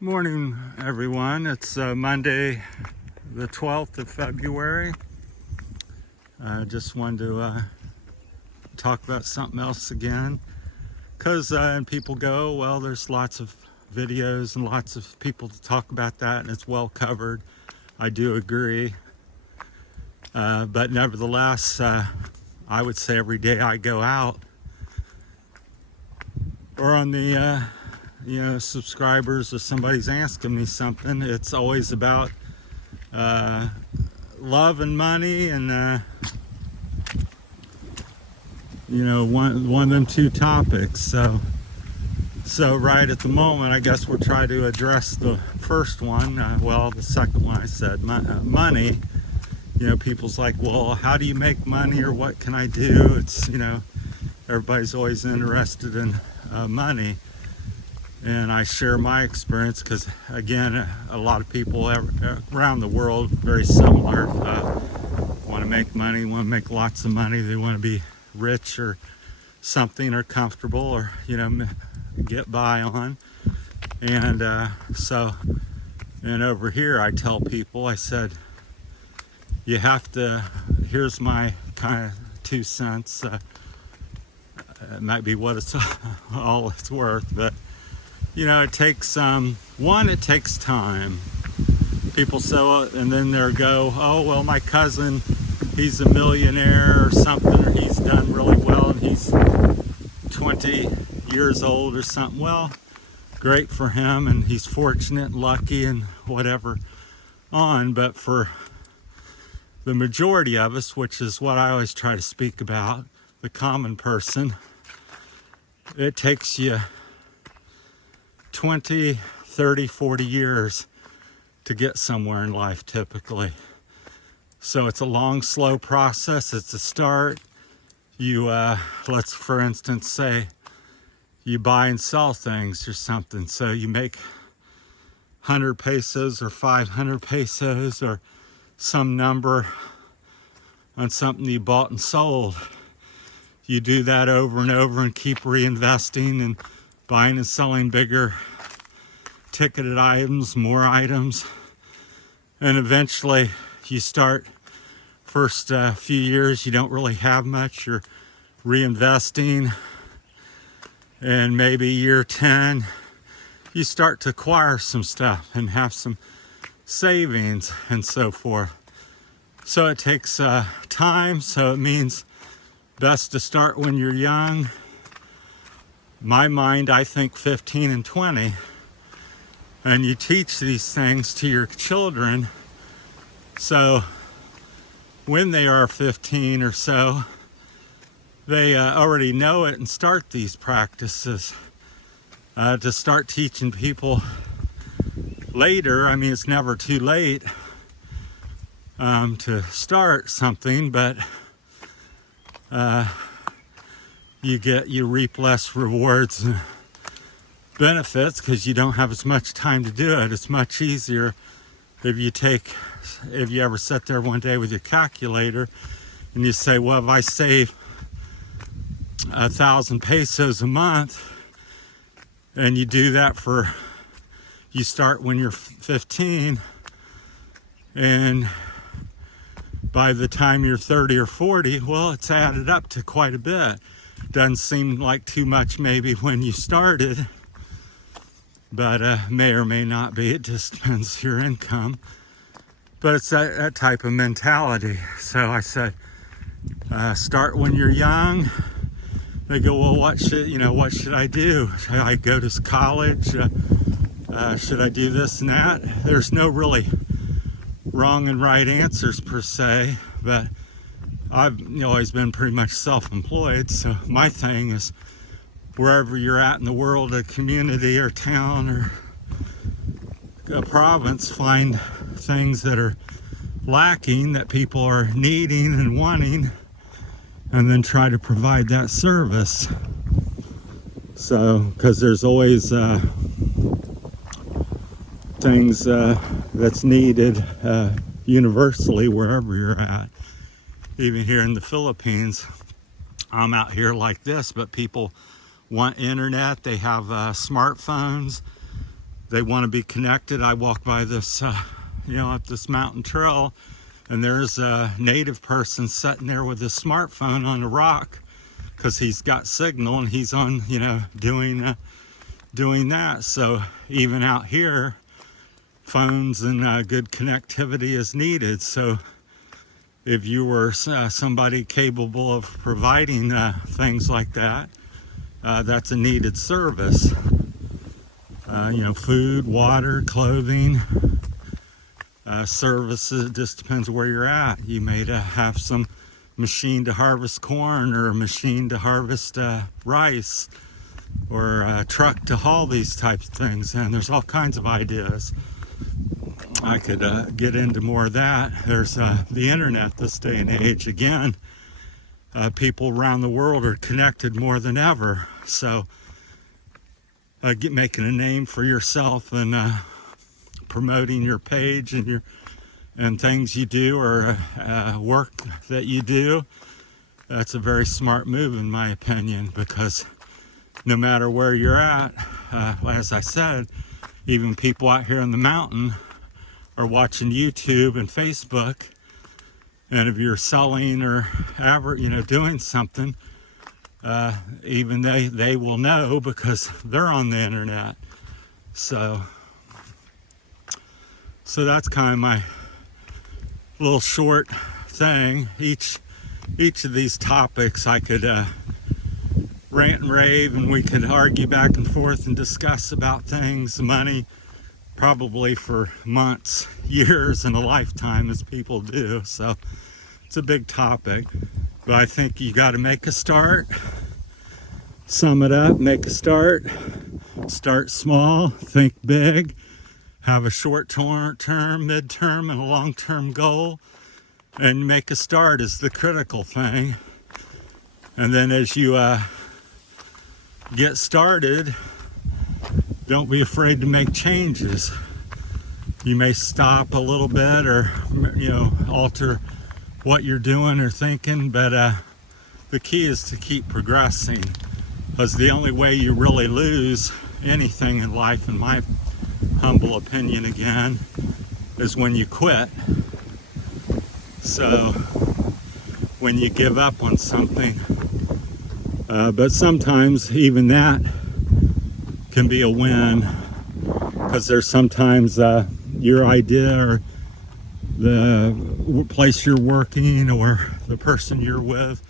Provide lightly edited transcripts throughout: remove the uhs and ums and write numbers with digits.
Morning, everyone. It's Monday, the 12th of February. I just wanted to talk about something else again, because people go, well, there's lots of videos and lots of people to talk about that, and it's well covered. I do agree. But nevertheless, I would say every day I go out, or on the subscribers, or somebody's asking me something, it's always about love and money, and one of them two topics. So right at the moment, I guess we'll try to address the first one. The second one I said, money. People's like, well, how do you make money, or what can I do? It's, everybody's always interested in money. And I share my experience because, again, a lot of people around the world, very similar, want to make money, want to make lots of money. They want to be rich or something, or comfortable, or, get by on. And and over here I tell people, I said, you have to, here's my kind of 2 cents. It might be what it's all it's worth, but it takes it takes time. People say, and then they go, oh, well, my cousin, he's a millionaire or something, or he's done really well, and he's 20 years old or something. Well, great for him, and he's fortunate and lucky and whatever but for the majority of us, which is what I always try to speak about, the common person, it takes you 20, 30, 40 years to get somewhere in life, typically. So it's a long, slow process. It's a start. You, let's for instance say you buy and sell things or something. So you make 100 pesos or 500 pesos or some number on something you bought and sold. You do that over and over and keep reinvesting and buying and selling bigger ticketed items, more items, and eventually you start, first few years you don't really have much, you're reinvesting, and maybe year 10 you start to acquire some stuff and have some savings and so forth. So it takes time, so it means best to start when you're young. My mind, I think 15 and 20, and you teach these things to your children, so when they are 15 or so, they already know it and start these practices. To start teaching people later, I mean, it's never too late to start something, but you reap less rewards and benefits because you don't have as much time to do it. It's much easier if you ever sit there one day with your calculator and you say, well, if I save 1,000 pesos a month, and you do that you start when you're 15, and by the time you're 30 or 40, well, it's added up to quite a bit. Doesn't seem like too much maybe when you started, but may or may not be. It just depends your income. But it's that type of mentality. So I said, start when you're young. They go, well, what should I do? Should I go to college? Should I do this and that? There's no really wrong and right answers per se, but I've always been pretty much self-employed. So my thing is, wherever you're at in the world, a community or town or a province, find things that are lacking, that people are needing and wanting, and then try to provide that service. So, because there's always things that's needed universally wherever you're at. Even here in the Philippines, I'm out here like this, but people want internet. They have smartphones. they want to be connected. I walk by this, up this mountain trail, and there's a native person sitting there with his smartphone on a rock because he's got signal and he's on, doing that. So even out here, phones and good connectivity is needed. So if you were somebody capable of providing things like that, that's a needed service. Food, water, clothing, services. It just depends where you're at. You may have some machine to harvest corn, or a machine to harvest rice, or a truck to haul these types of things. And there's all kinds of ideas. I could get into more of that. There's the internet this day and age. Again, people around the world are connected more than ever. So making a name for yourself and promoting your page and things you do, or work that you do, that's a very smart move in my opinion, because no matter where you're at, as I said, even people out here in the mountain are watching YouTube and Facebook, and if you're selling or doing something, even they will know because they're on the internet. So that's kind of my little short thing. Each of these topics I could rant and rave, and we could argue back and forth and discuss about things, money, probably for months, years, and a lifetime, as people do. So it's a big topic, but I think you got to make a start. Sum it up, make a start small, think big, have a short-term, mid-term, and a long-term goal, and make a start is the critical thing. And then as you get started, don't be afraid to make changes. You may stop a little bit, or alter what you're doing or thinking, but the key is to keep progressing, because the only way you really lose anything in life, in my humble opinion again, is when you quit. So when you give up on something, but sometimes even that can be a win, because there's sometimes your idea, or the place you're working, or the person you're with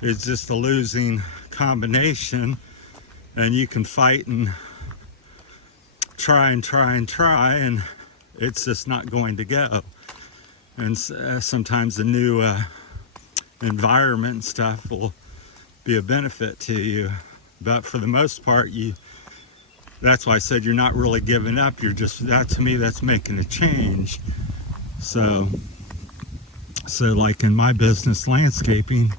is just a losing combination, and you can fight and try, and it's just not going to go. And sometimes the new environment and stuff will be a benefit to you, but for the most part, that's why I said you're not really giving up. You're just, to me, that's making a change. So like in my business, landscaping,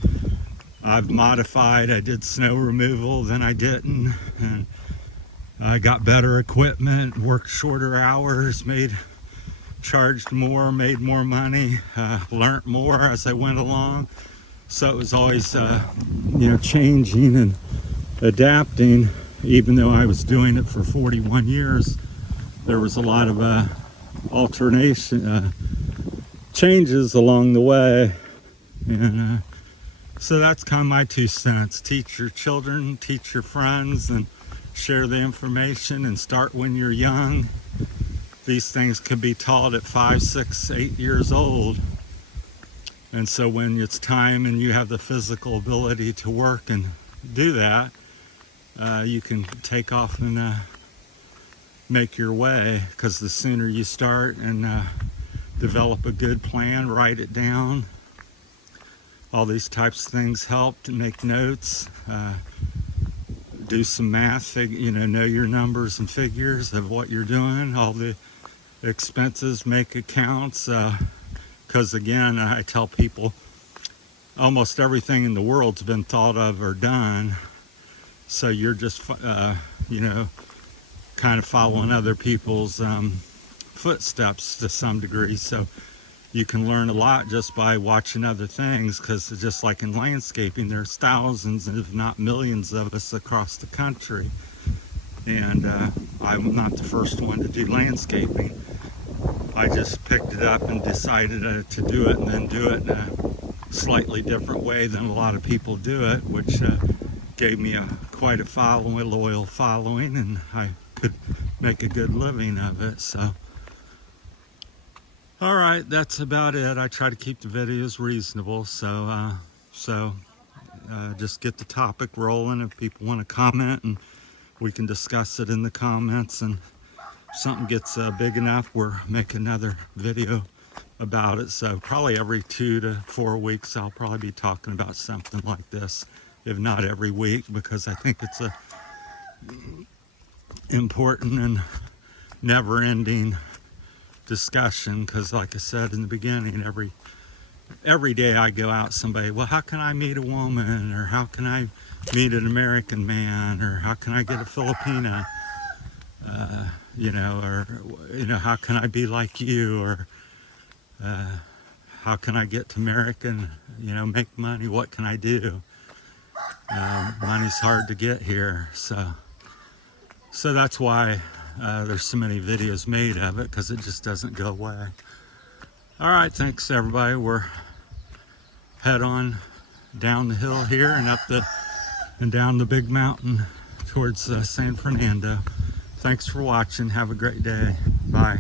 I've modified. I did snow removal, then I didn't, and I got better equipment, worked shorter hours, charged more, made more money, learned more as I went along. So it was always changing and adapting. Even though I was doing it for 41 years, there was a lot of alternation, changes along the way. And so that's kind of my 2 cents. Teach your children, teach your friends, and share the information, and start when you're young. These things can be taught at 5, 6, 8 years old. And so when it's time and you have the physical ability to work and do that, you can take off and make your way, because the sooner you start and develop a good plan, write it down. All these types of things help to make notes, do some math, know your numbers and figures of what you're doing, all the expenses, make accounts, because again, I tell people almost everything in the world's been thought of or done. So you're just, kind of following other people's footsteps to some degree. So you can learn a lot just by watching other things, because just like in landscaping, there's thousands, if not millions of us across the country. And I'm not the first one to do landscaping. I just picked it up and decided to do it, and then do it in a slightly different way than a lot of people do it, which gave me quite a following, a loyal following, and I could make a good living of it. So, all right, that's about it. I try to keep the videos reasonable, so just get the topic rolling. If people want to comment, and we can discuss it in the comments, and if something gets big enough, we'll make another video about it. So probably every 2 to 4 weeks I'll probably be talking about something like this, if not every week, because I think it's a important and never-ending discussion. Because like I said in the beginning, every day I go out, somebody, well, how can I meet a woman, or how can I meet an American man, or how can I get a Filipina, or how can I be like you, or how can I get to America and make money? What can I do? Money's hard to get here, so that's why there's so many videos made of it, because it just doesn't go away. All right, thanks everybody. We're head on down the hill here and down the big mountain towards San Fernando. Thanks for watching. Have a great day. Bye.